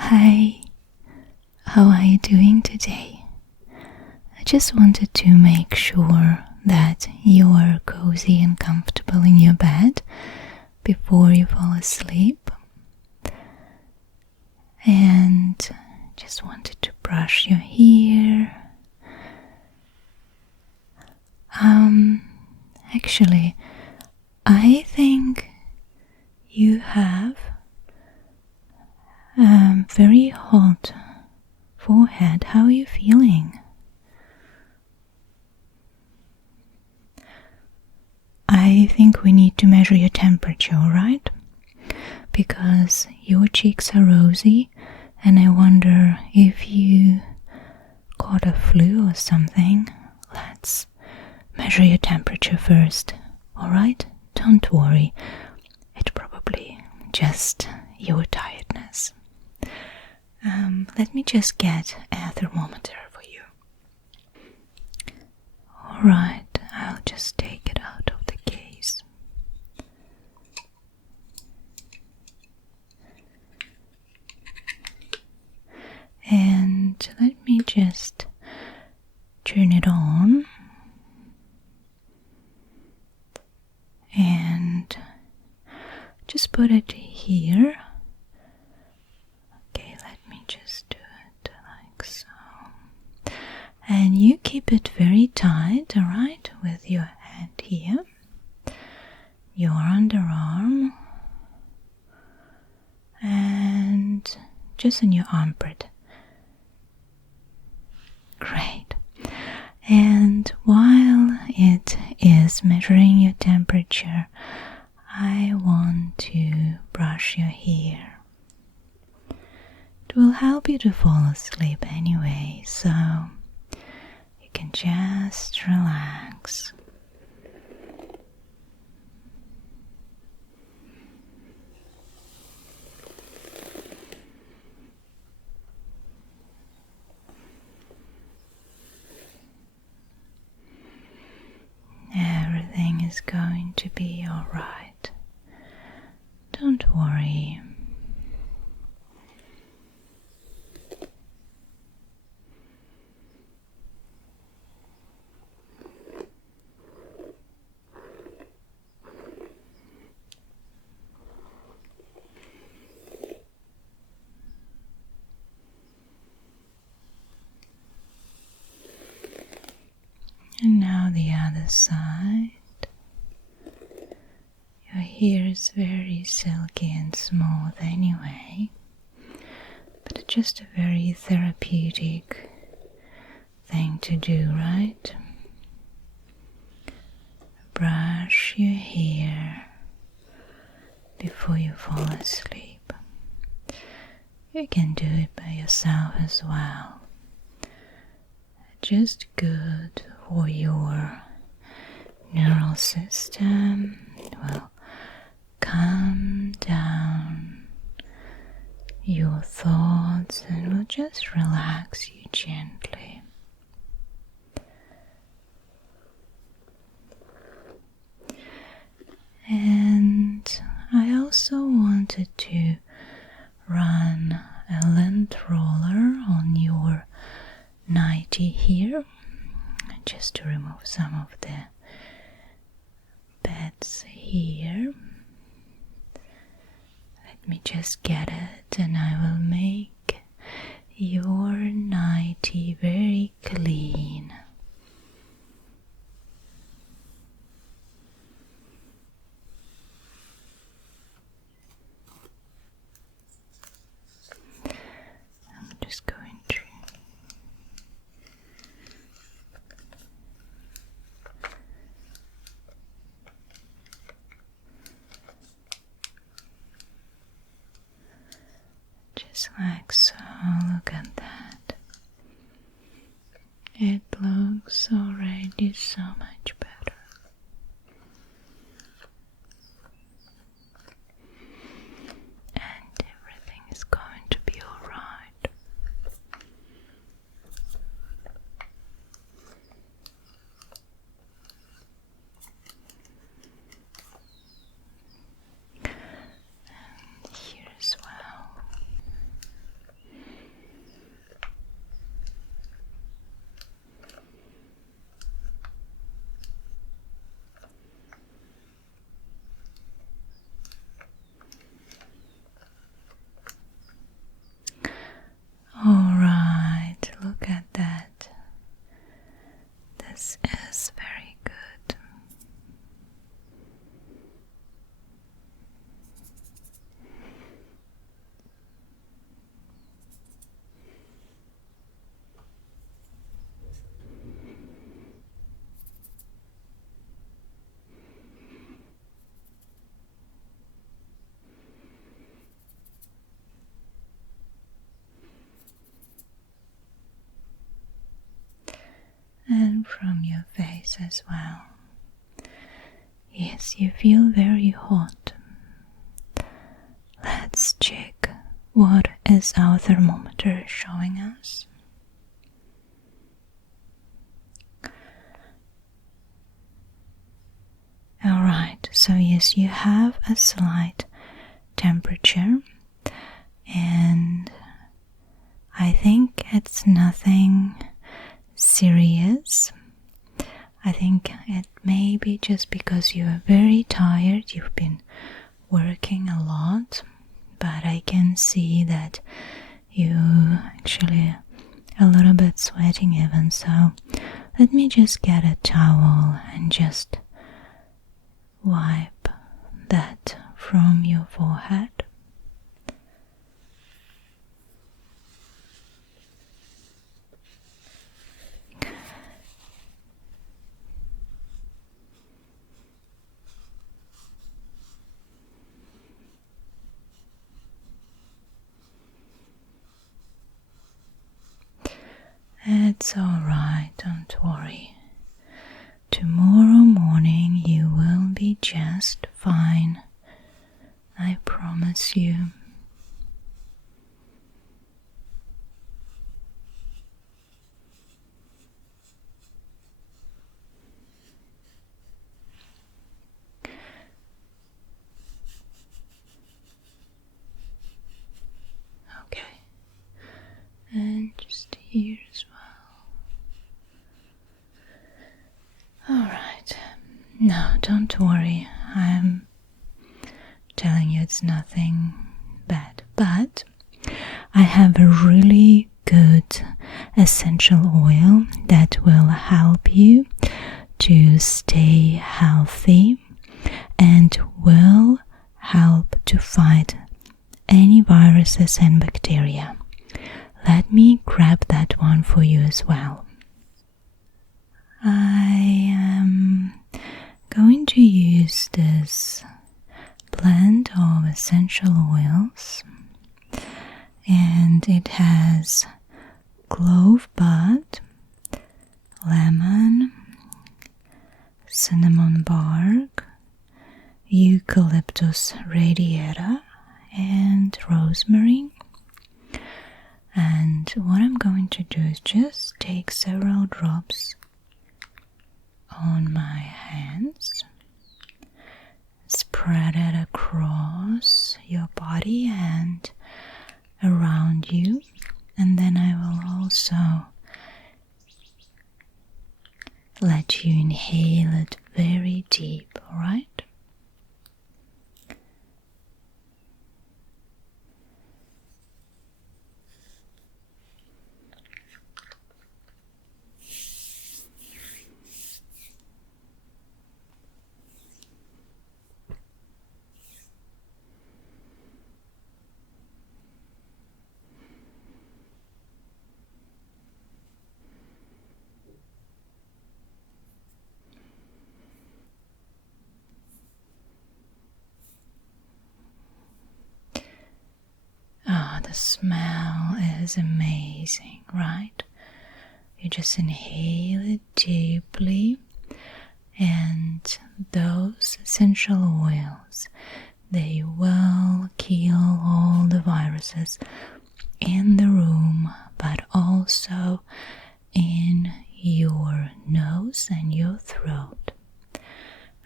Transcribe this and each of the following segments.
Hi, how are you doing today? I just wanted to make sure that you are cozy and comfortable in your bed before you fall asleep. And just wanted to brush your hair. Actually, I think you have a very hot forehead. How are you feeling? I think we need to measure your temperature, right? Because your cheeks are rosy, and I wonder if you caught a flu or something. Let's measure your temperature first, alright? Don't worry, it's probably just your tiredness. Let me just get a thermometer for you. Alright, I'll just take it out of the case. And let me just turn it on. And just put it here. Okay, let me just do it like so. And you keep it very tight, alright, with your hand here, your underarm, and just on your armpit. Great. And while it is measuring your temperature, I want to brush your hair. It will help you to fall asleep anyway, so you can just relax. Everything is going to be alright. Don't worry. And now the other side. Your hair is very silky and smooth anyway, but it's just a very therapeutic thing to do, right? Brush your hair before you fall asleep. You can do it by yourself as well. Just good for your neural system. It will calm down your thoughts and will just relax you gently. And I also wanted to run a lint roller on your nightie here, just to remove some of the beds here. Let me just get it, and I will make your nightie very clean. I'm just going to just like so. Look at that. It looks already so much better. And everything is going to be alright. And here as well. This is very good. And from your face as well. Yes, you feel very hot. Let's check what is our thermometer showing us. Alright, so yes, you have a slight temperature, and I think it's nothing serious. I think it may be just because you are very tired, you've been working a lot, but I can see that you actually a little bit sweating even, so let me just get a towel and just wipe that from your forehead. It's alright, don't worry. Tomorrow morning you will be just fine. I promise you. Okay. And just here as well. Alright, no, don't worry, I'm telling you it's nothing bad, but I have a really good essential oil that will help you to stay healthy and will help to fight any viruses and bacteria. Let me grab that one for you as well. I am going to use this blend of essential oils, and it has clove bud, lemon, cinnamon bark, eucalyptus radiata, and rosemary. And what I'm going to do is just take several drops on my hands, spread it across your body and around you, and then I will also let you inhale it very deep, alright? Oh, the smell is amazing, right? You just inhale it deeply, and those essential oils, they will kill all the viruses in the room, but also in your nose and your throat.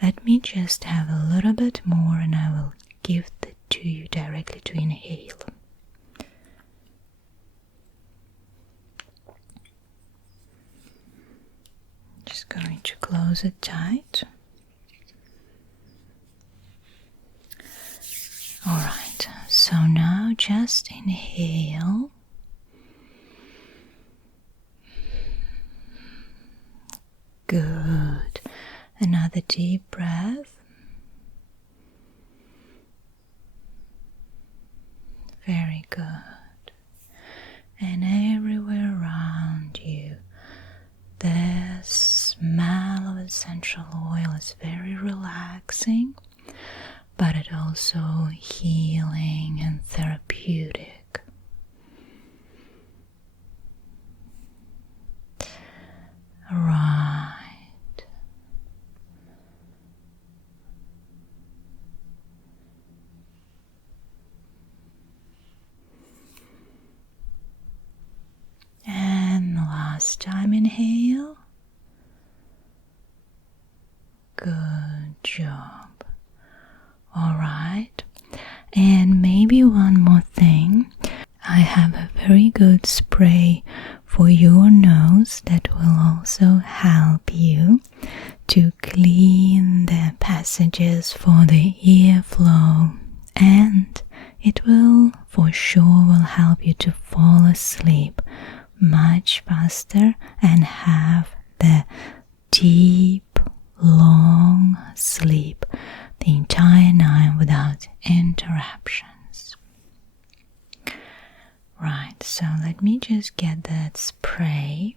Let me just have a little bit more and I will give it to you directly to inhale. Just going to close it tight. Alright, so now just inhale. Good. Another deep breath. Very good. And everywhere around you, the smell of essential oil is very relaxing, but it also healing and therapeutic. Right. And last time, inhale. Good job. All right. And maybe one more thing. I have a very good spray for your nose that will also help you to clean the passages for the airflow, and it will for sure will help you to fall asleep much faster and have the deep, long sleep the entire night without interruptions. Right, so let me just get that spray.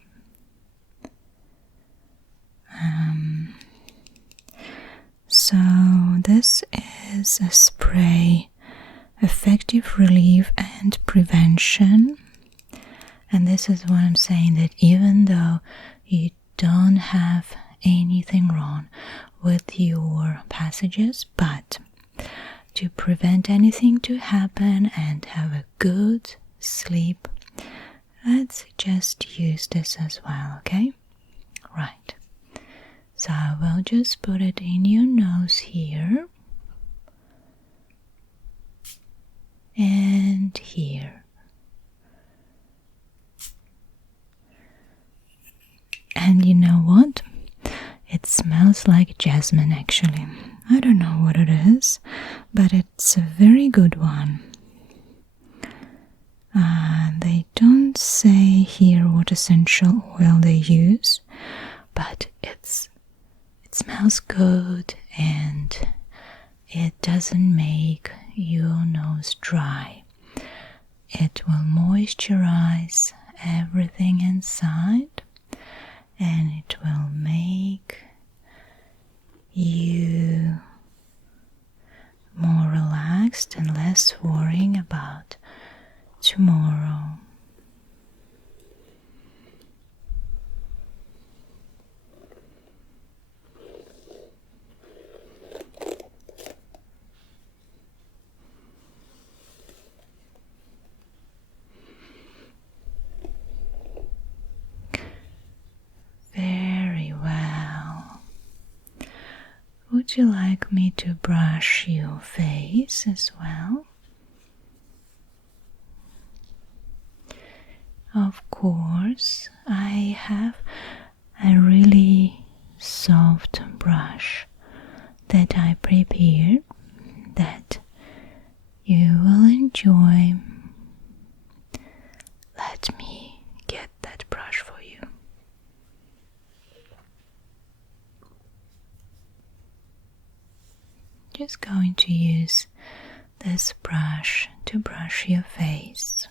So this is a spray, effective relief and prevention. And this is what I'm saying, that even though you don't have anything wrong with your passages, but to prevent anything to happen and have a good sleep, let's just use this as well, okay? Right. So I will just put it in your nose here and here. And you know what? It smells like jasmine actually. I don't know what it is, but it's a very good one. They don't say here what essential oil they use, but it smells good and it doesn't make your nose dry. It will moisturize everything inside, and it will make you more relaxed and less worrying about tomorrow. Very well. Would you like me to brush your face as well? Of course, I have a really soft brush that I prepared that you will enjoy. Let me get that brush for you. Just going to use this brush to brush your face.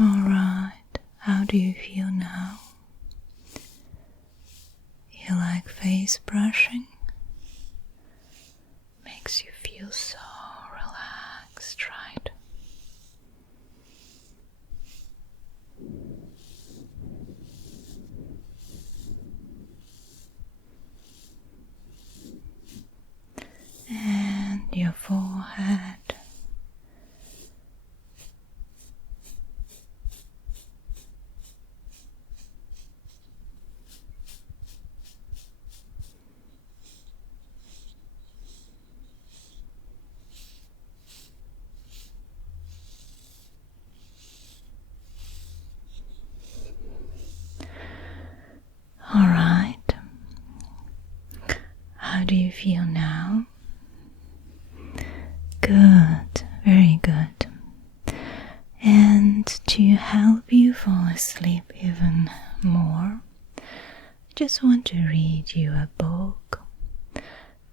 Alright, how do you feel now? You like face brushing? Makes you feel so relaxed, right? And your forehead. Alright. How do you feel now? Good, very good. And to help you fall asleep even more, I just want to read you a book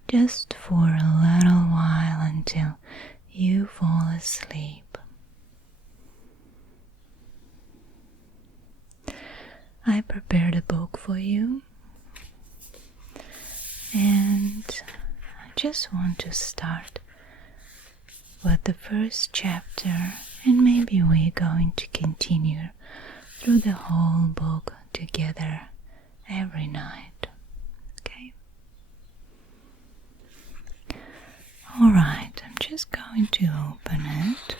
just for a little while until you fall asleep. I prepared a book for you, and I just want to start with the first chapter, and maybe we're going to continue through the whole book together every night. Okay? Alright, I'm just going to open it.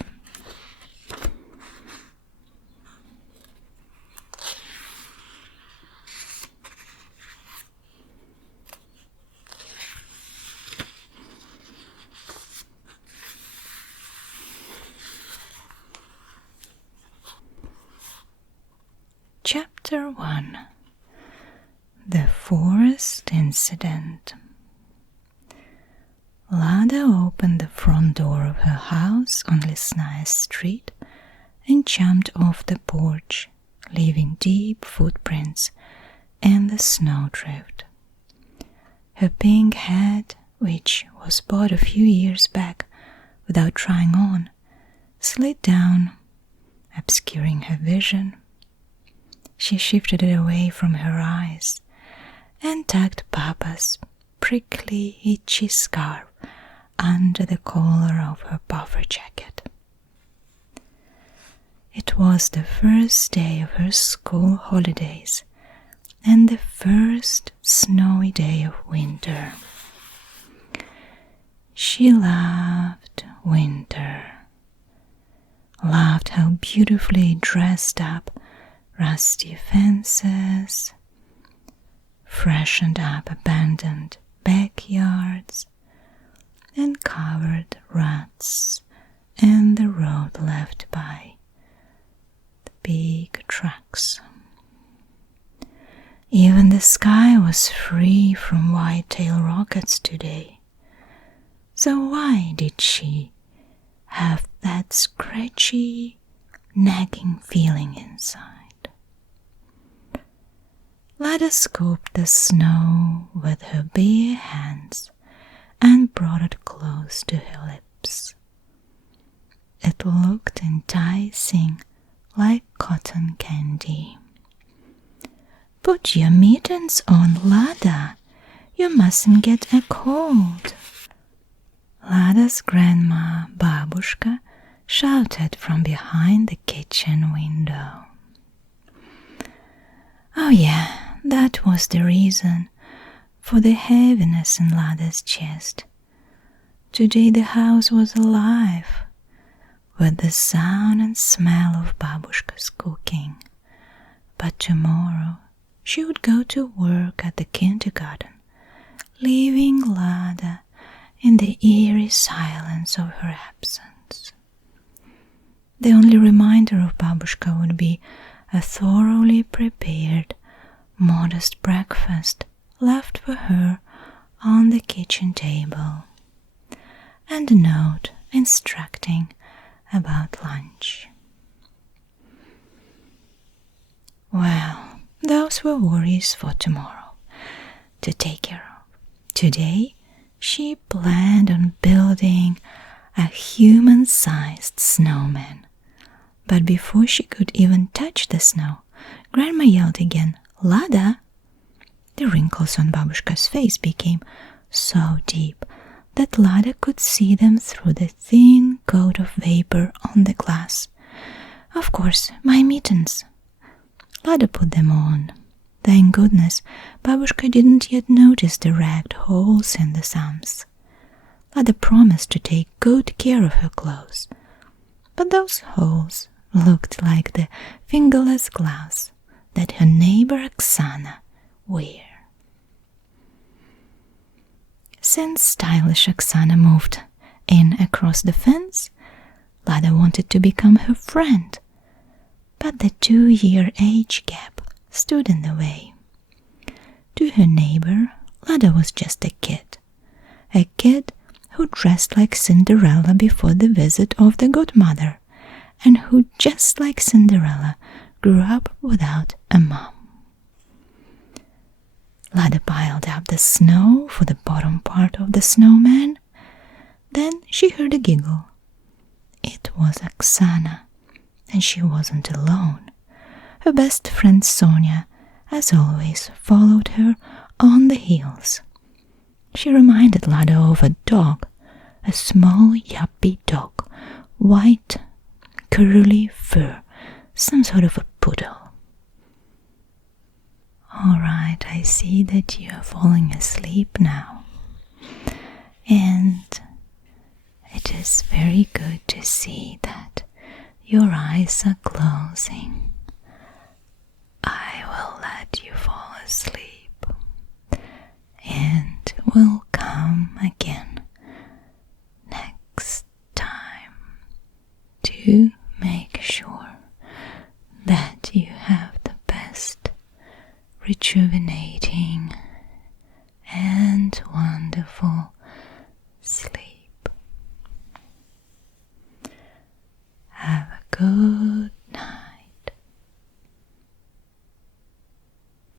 Chapter 1. The Forest Incident. Lada opened the front door of her house on Lesnaya Street and jumped off the porch, leaving deep footprints in the snowdrift. Her pink hat, which was bought a few years back without trying on, slid down, obscuring her vision. She shifted it away from her eyes and tucked Papa's prickly, itchy scarf under the collar of her puffer jacket. It was the first day of her school holidays and the first snowy day of winter. She loved winter, loved how beautifully dressed up rusty fences, freshened up abandoned backyards, and covered ruts and the road left by the big trucks. Even the sky was free from white-tailed rockets today. So why did she have that scratchy, nagging feeling inside? Lada scooped the snow with her bare hands and brought it close to her lips. It looked enticing, like cotton candy. "Put your mittens on, Lada. You mustn't get a cold." Lada's grandma, Babushka, shouted from behind the kitchen window. Oh yeah, that was the reason for the heaviness in Lada's chest. Today the house was alive with the sound and smell of Babushka's cooking. But tomorrow she would go to work at the kindergarten, leaving Lada in the eerie silence of her absence. The only reminder of Babushka would be a thoroughly prepared, modest breakfast left for her on the kitchen table, and a note instructing about lunch. Well, those were worries for tomorrow to take care of. Today, she planned on building a human-sized snowman But before she could even touch the snow, Grandma yelled again, "Lada!" The wrinkles on Babushka's face became so deep that Lada could see them through the thin coat of vapor on the glass. "Of course, my mittens." Lada put them on. Thank goodness, Babushka didn't yet notice the ragged holes in the thumbs. Lada promised to take good care of her clothes, but those holes looked like the fingerless gloves that her neighbor Oksana wore. Since stylish Oksana moved in across the fence, Lada wanted to become her friend, but the 2-year age gap stood in the way. To her neighbor, Lada was just a kid who dressed like Cinderella before the visit of the godmother, and who, just like Cinderella, grew up without a mom. Lada piled up the snow for the bottom part of the snowman. Then she heard a giggle. It was Oksana, and she wasn't alone. Her best friend Sonia, as always, followed her on the heels. She reminded Lada of a dog, a small yuppie dog, white, curly fur, some sort of a poodle. All right, I see that you are falling asleep now, and it is very good to see that your eyes are closing. I will let you fall asleep, and will come again